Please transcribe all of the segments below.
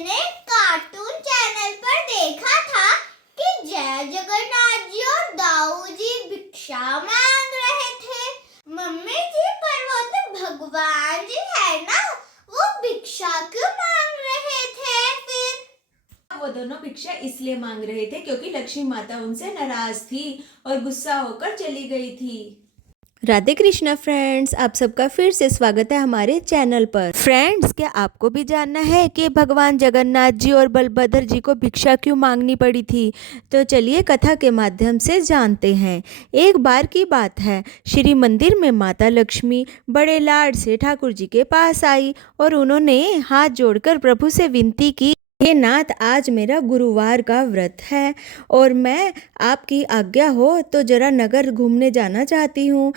मैंने cartoon channel पर देखा था कि जय जगन्नाथ जी और दाऊ जी भिक्षा मांग रहे थे। मम्मी जी, पर वो तो भगवान जी है ना, वो भिक्षा क्यों मांग रहे थे फिर? वो दोनों भिक्षा इसलिए मांग रहे थे क्योंकि लक्ष्मी माता उनसे नाराज थी और गुस्सा होकर चली गई थी। राधे कृष्णा फ्रेंड्स, आप सबका फिर से स्वागत है हमारे चैनल पर। फ्रेंड्स, क्या आपको भी जानना है कि भगवान जगन्नाथ जी और बलभद्र जी को भिक्षा क्यों मांगनी पड़ी थी? तो चलिए कथा के माध्यम से जानते हैं। एक बार की बात है, श्री मंदिर में माता लक्ष्मी बड़े लाड से ठाकुर जी के पास आई और उन्होंने हाथ जोड़कर प्रभु से विनती की, हे नाथ, आज मेरा गुरुवार का व्रत है और मैं आपकी आज्ञा हो तो जरा नगर घूमने जाना चाहती हूँ।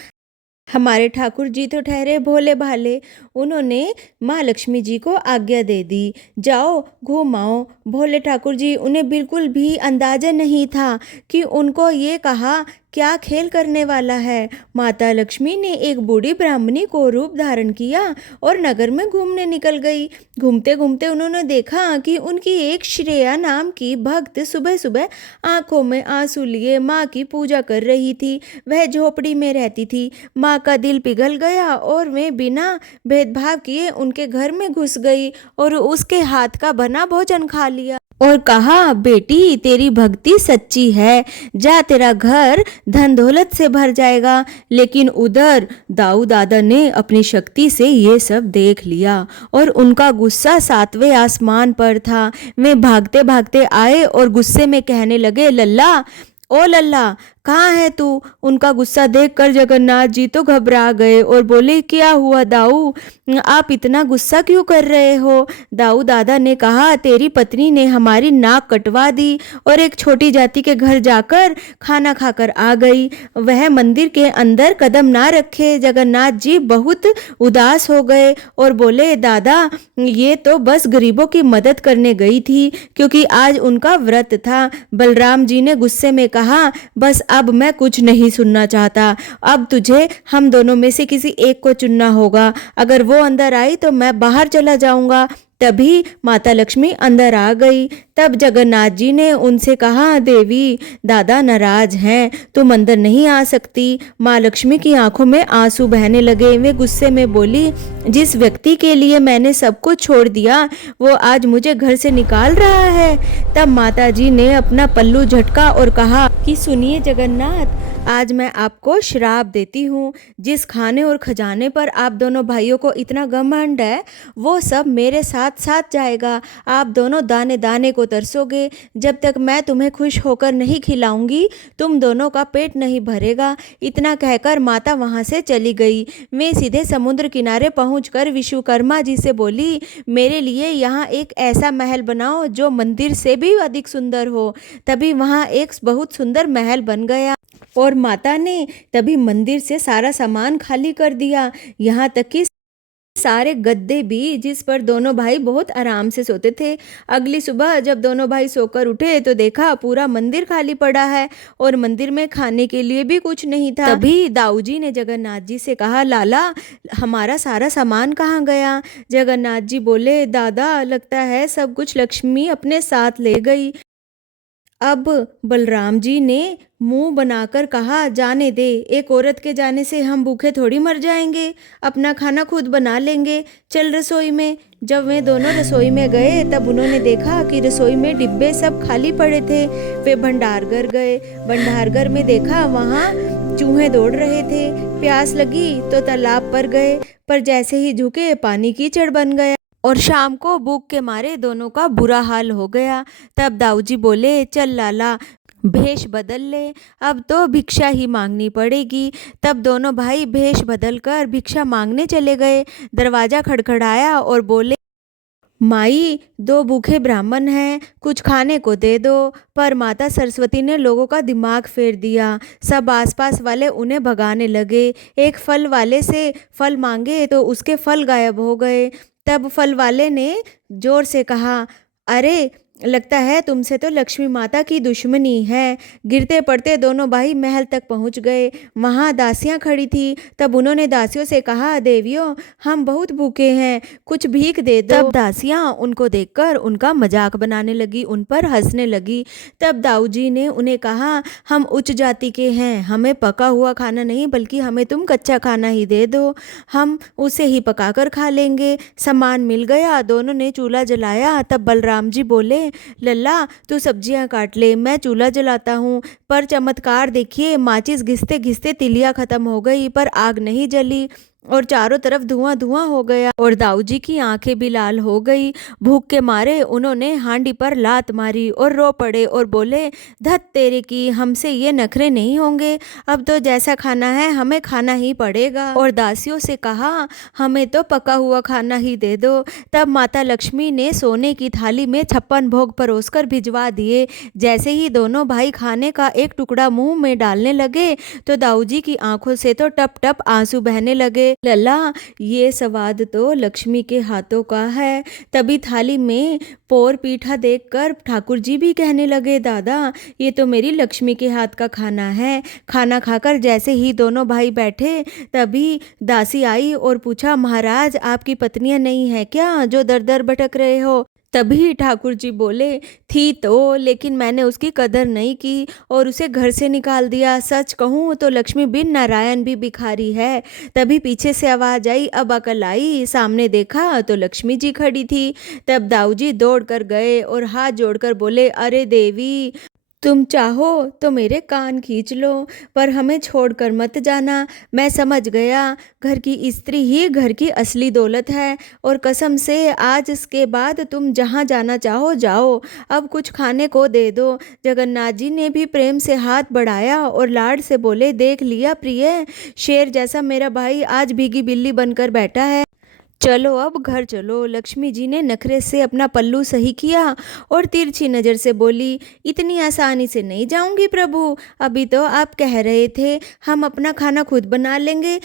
हमारे ठाकुर जी तो ठहरे भोले भाले, उन्होंने माँ लक्ष्मी जी को आज्ञा दे दी, जाओ घूम आओ। भोले ठाकुर जी, उन्हें बिल्कुल भी अंदाजा नहीं था कि उनको ये कहा क्या खेल करने वाला है। माता लक्ष्मी ने एक बूढ़ी ब्राह्मणी को रूप धारण किया और नगर में घूमने निकल गई। घूमते घूमते उन्होंने देखा कि उनकी एक श्रेया नाम की भक्त सुबह सुबह आंखों में आंसू लिए माँ की पूजा कर रही थी। वह झोपड़ी में रहती थी। माँ का दिल पिघल गया और वे बिना भेदभाव किए उनके घर में घुस गई और उसके हाथ का बना भोजन खा लिया और कहा, बेटी तेरी भक्ति सच्ची है, जा तेरा घर धन दौलत से भर जाएगा। लेकिन उधर दाऊ दादा ने अपनी शक्ति से ये सब देख लिया और उनका गुस्सा 7वें आसमान पर था। वे भागते भागते आए और गुस्से में कहने लगे, लल्ला, ओ लल्ला, कहाँ है तू? उनका गुस्सा देखकर जगन्नाथ जी तो घबरा गए और बोले, क्या हुआ दाऊ, आप इतना गुस्सा क्यों कर रहे हो? दाऊ दादा ने कहा, तेरी पत्नी ने हमारी नाक कटवा दी और एक छोटी जाति के घर जाकर खाना खाकर आ गई। वह मंदिर के अंदर कदम ना रखे। जगन्नाथ जी बहुत उदास हो गए और बोले, दादा, ये तो बस गरीबों की मदद करने गई थी क्योंकि आज उनका व्रत था। बलराम जी ने गुस्से में कहा, बस अब मैं कुछ नहीं सुनना चाहता। अब तुझे हम दोनों में से किसी एक को चुनना होगा। अगर वो अंदर आई तो मैं बाहर चला जाऊंगा। तभी माता लक्ष्मी अंदर आ गई। तब जगन्नाथ जी ने उनसे कहा, देवी, दादा नाराज हैं, तुम अंदर नहीं आ सकती। माँ लक्ष्मी की आंखों में आंसू बहने लगे। वे गुस्से में बोली, जिस व्यक्ति के लिए मैंने सब कुछ छोड़ दिया वो आज मुझे घर से निकाल रहा है। तब माता जी ने अपना पल्लू झटका और कहा कि सुनिए जगन्नाथ, आज मैं आपको श्राप देती हूँ। जिस खाने और खजाने पर आप दोनों भाइयों को इतना घमंड है वो सब मेरे साथ साथ जाएगा। आप दोनों दाने दाने को तरसोगे। जब तक मैं तुम्हें खुश होकर नहीं खिलाऊंगी तुम दोनों का पेट नहीं भरेगा। इतना कहकर माता वहाँ से चली गई। वे सीधे समुद्र किनारे पहुंचकर विश्वकर्मा जी से बोली, मेरे लिए यहाँ एक ऐसा महल बनाओ जो मंदिर से भी अधिक सुंदर हो। तभी वहाँ एक बहुत सुंदर महल बन गया और माता ने तभी मंदिर से सारा सामान खाली कर दिया, यहाँ तक कि सारे गद्दे भी जिस पर दोनों भाई बहुत आराम से सोते थे। अगली सुबह जब दोनों भाई सोकर उठे तो देखा पूरा मंदिर खाली पड़ा है और मंदिर में खाने के लिए भी कुछ नहीं था। तभी दाऊ जी ने जगन्नाथ जी से कहा, लाला, हमारा सारा सामान कहाँ गया? जगन्नाथ जी बोले, दादा, लगता है सब कुछ लक्ष्मी अपने साथ ले गई। अब बलराम जी ने मुंह बनाकर कहा, जाने दे, एक औरत के जाने से हम भूखे थोड़ी मर जाएंगे, अपना खाना खुद बना लेंगे, चल रसोई में। जब वे दोनों रसोई में गए तब उन्होंने देखा कि रसोई में डिब्बे सब खाली पड़े थे। वे भंडारघर गए। भंडारघर में देखा वहाँ चूहे दौड़ रहे थे। प्यास लगी तो तालाब पर गए, पर जैसे ही झुके पानी कीचड़ बन गया और शाम को भूख के मारे दोनों का बुरा हाल हो गया। तब दाऊ जी बोले, चल लाला, भेष बदल ले, अब तो भिक्षा ही मांगनी पड़ेगी। तब दोनों भाई भेष बदलकर भिक्षा मांगने चले गए। दरवाजा खड़खड़ाया और बोले, माई, 2 भूखे ब्राह्मण हैं, कुछ खाने को दे दो। पर माता सरस्वती ने लोगों का दिमाग फेर दिया। सब आसपास वाले उन्हें भगाने लगे। एक फल वाले से फल मांगे तो उसके फल गायब हो गए। तब फल वाले ने जोर से कहा, अरे लगता है तुमसे तो लक्ष्मी माता की दुश्मनी है। गिरते पड़ते दोनों भाई महल तक पहुंच गए। वहां दासियां खड़ी थी। तब उन्होंने दासियों से कहा, देवियों हम बहुत भूखे हैं, कुछ भीख दे दो। तब दासियां उनको देखकर उनका मजाक बनाने लगी, उन पर हंसने लगी। तब दाऊ जी ने उन्हें कहा, हम उच्च जाति के हैं, हमें पका हुआ खाना नहीं बल्कि हमें तुम कच्चा खाना ही दे दो, हम उसे ही पकाकर खा लेंगे। सामान मिल गया, दोनों ने चूल्हा जलाया। तब बलराम जी बोले, लल्ला तू सब्जियां काट ले, मैं चूल्हा जलाता हूँ। पर चमत्कार देखिए, माचिस घिसते घिसते तिलिया खत्म हो गई पर आग नहीं जली और चारों तरफ धुआं धुआं हो गया और दाऊ जी की आंखें भी लाल हो गई। भूख के मारे उन्होंने हांडी पर लात मारी और रो पड़े और बोले, धत तेरे की, हमसे ये नखरे नहीं होंगे, अब तो जैसा खाना है हमें खाना ही पड़ेगा। और दासियों से कहा, हमें तो पका हुआ खाना ही दे दो। तब माता लक्ष्मी ने सोने की थाली में 56 भोग परोसकर भिजवा दिए। जैसे ही दोनों भाई खाने का एक टुकड़ा मुंह में डालने लगे तो दाऊ जी की आंखों से तो टप टप आंसू बहने लगे। लल्ला ये स्वाद तो लक्ष्मी के हाथों का है। तभी थाली में पोर पीठा देखकर ठाकुर जी भी कहने लगे, दादा ये तो मेरी लक्ष्मी के हाथ का खाना है। खाना खाकर जैसे ही दोनों भाई बैठे तभी दासी आई और पूछा, महाराज आपकी पत्नियां नहीं है क्या जो दर दर भटक रहे हो? तभी ठाकुर जी बोले, थी तो, लेकिन मैंने उसकी कदर नहीं की और उसे घर से निकाल दिया। सच कहूँ तो लक्ष्मी बिन नारायण भी भिखारी है। तभी पीछे से आवाज आई, अब अकल आई। सामने देखा तो लक्ष्मी जी खड़ी थी। तब दाऊ जी दौड़ कर गए और हाथ जोड़कर बोले, अरे देवी तुम चाहो तो मेरे कान खींच लो पर हमें छोड़कर मत जाना। मैं समझ गया घर की स्त्री ही घर की असली दौलत है और कसम से आज इसके बाद तुम जहाँ जाना चाहो जाओ, अब कुछ खाने को दे दो। जगन्नाथ जी ने भी प्रेम से हाथ बढ़ाया और लाड से बोले, देख लिया प्रिय, शेर जैसा मेरा भाई आज भीगी बिल्ली बनकर बैठा है, चलो अब घर चलो। लक्ष्मी जी ने नखरे से अपना पल्लू सही किया और तिरछी नज़र से बोली, इतनी आसानी से नहीं जाऊंगी प्रभु, अभी तो आप कह रहे थे हम अपना खाना खुद बना लेंगे।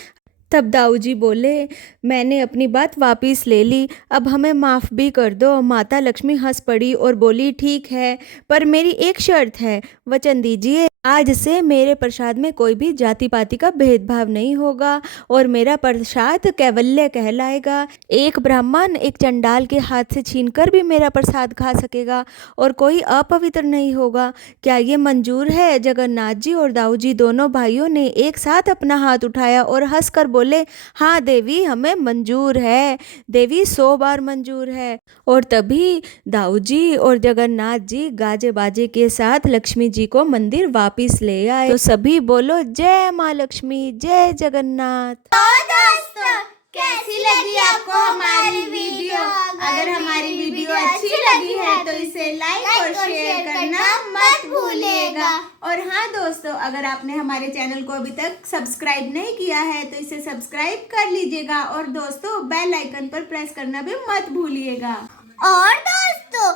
तब दाऊ जी बोले, मैंने अपनी बात वापस ले ली, अब हमें माफ़ भी कर दो। माता लक्ष्मी हंस पड़ी और बोली, ठीक है पर मेरी एक शर्त है, वचन दीजिए आज से मेरे प्रसाद में कोई भी जाति पाति का भेदभाव नहीं होगा और मेरा प्रसाद कैवल्य कहलाएगा। एक ब्राह्मण एक चंडाल के हाथ से छीनकर भी मेरा प्रसाद खा सकेगा और कोई अपवित्र नहीं होगा। क्या ये मंजूर है? जगन्नाथ जी और दाऊ जी दोनों भाइयों ने एक साथ अपना हाथ उठाया और हंसकर बोले, हाँ देवी हमें मंजूर है, देवी 100 बार मंजूर है। और तभी दाऊ जी और जगन्नाथ जी गाजे बाजे के साथ लक्ष्मी जी को मंदिर वापिस ले आए। तो सभी बोलो, जय माँ लक्ष्मी, जय जगन्नाथ। तो दोस्तों कैसी लगी आपको हमारी वीडियो? अगर हमारी वीडियो अच्छी लगी है तो इसे लाइक और शेयर करना मत भूलिएगा। और हाँ दोस्तों, अगर आपने हमारे चैनल को अभी तक सब्सक्राइब नहीं किया है तो इसे सब्सक्राइब कर लीजिएगा और दोस्तों बेल आइकन पर प्रेस करना भी मत भूलिएगा। और दोस्तों